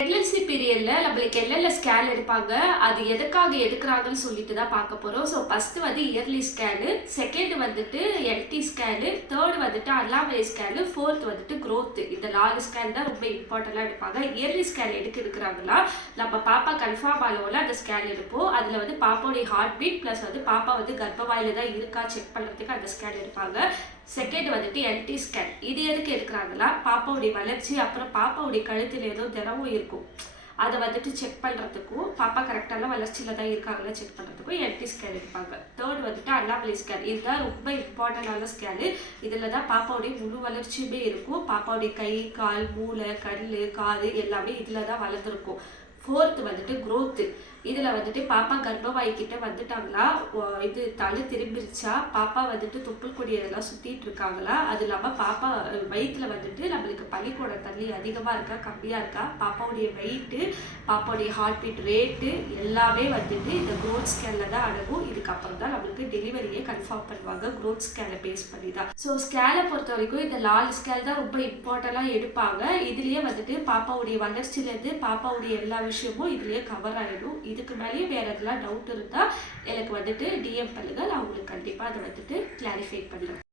Pregnancy பீரியட்ல நம்மளுக்கு என்னென்ன ஸ்கேன் எடுப்பாங்க, அது எதுக்காக எடுக்கிறாங்கன்னு சொல்லிட்டு தான் பார்க்க போறோம். ஸோ ஃபர்ஸ்ட் வந்து இயர்லி ஸ்கேனு, செகண்ட் வந்துட்டு எல்டி ஸ்கேனு, தேர்ட் வந்துட்டு அனாமலி ஸ்கேனு, ஃபோர்த் வந்துட்டு growth. இந்த 4 ஸ்கேன் தான் ரொம்ப இம்பார்ட்டன்டா எடுப்பாங்க. இயர்லி ஸ்கேன் எடுக்கிறாங்களா, நம்ம பாப்பா கன்ஃபார்ம் ஆனவுடனே அந்த ஸ்கேன் எடுப்போம். அதுல வந்து பாப்பாவுடைய ஹார்ட் பீட் பிளஸ் வந்து பாப்பா வந்து கர்ப்பவாயில தான் இருக்கா செக் பண்றதுக்கு அந்த ஸ்கேன் எடுப்பாங்க. செகண்ட் வந்துட்டு எல்டி ஸ்கேன். இது எதுக்கு எடுக்கிறாங்களா, பாப்பாவுடைய வளர்ச்சி, அப்புறம் பாப்பாவுடைய கழுத்தில் ஏதோ திரவம் இருக்கும் அதை வந்துட்டு செக் பண்ணுறதுக்கும், பாப்பா கரெக்டான வளர்ச்சியில் தான் இருக்காங்களா செக் பண்ணுறதுக்கும் எல்டி ஸ்கேன் எடுப்பாங்க. தேர்ட் வந்துட்டு அனாமலி ஸ்கேன். இதுதான் ரொம்ப இம்பார்ட்டண்டான ஸ்கேனு. இதில் தான் பாப்பாவுடைய முழு வளர்ச்சியுமே இருக்கும். பாப்பாவுடைய கை, கால், மூளை, கண், காது எல்லாமே இதில் தான் வளர்ந்துருக்கும். ஃபோர்த் வந்துட்டு growth. இதில் வந்துட்டு பாப்பா கர்ப்பவாய்க்கிட்ட வந்துட்டாங்களா, இது தலை திரும்பிருச்சா, பாப்பா வந்துட்டு தொப்புள் கொடி இதெல்லாம் சுற்றிட்டு இருக்காங்களா, அது இல்லாமல் பாப்பா வயிற்றுல வந்துட்டு நம்மளுக்கு பனிக்கூட தண்ணி அதிகமாக இருக்கா கம்மியாக இருக்கா, பாப்பாவுடைய வெயிட்டு, பாப்பாவுடைய ஹார்ட் பீட் ரேட்டு எல்லாமே வந்துட்டு இந்த growth ஸ்கேனில் தான் அடங்கும். இதுக்கப்புறம் தான் நம்மளுக்கு டெலிவரியே கன்ஃபார்ம் பண்ணுவாங்க, growth ஸ்கேனை பேஸ் பண்ணி தான். ஸோ ஸ்கேனை பொறுத்த வரைக்கும் இந்த 4 ஸ்கேன் தான் ரொம்ப இம்பார்ட்டண்ட்டாக எடுப்பாங்க. இதுலேயே வந்துட்டு பாப்பாவுடைய வளர்ச்சியிலேருந்து பாப்பாவுடைய எல்லா விஷயமும் இதுலேயே கவர் ஆகிடும். இதுக்கு மேலேயும் வேறு எதெல்லாம் டவுட் இருந்தால் எனக்கு வந்துட்டு டிஎம் பண்ணுங்கள், நான் உங்களுக்கு கண்டிப்பாக அதை வந்துட்டு கிளாரிஃபை பண்ணுறேன்.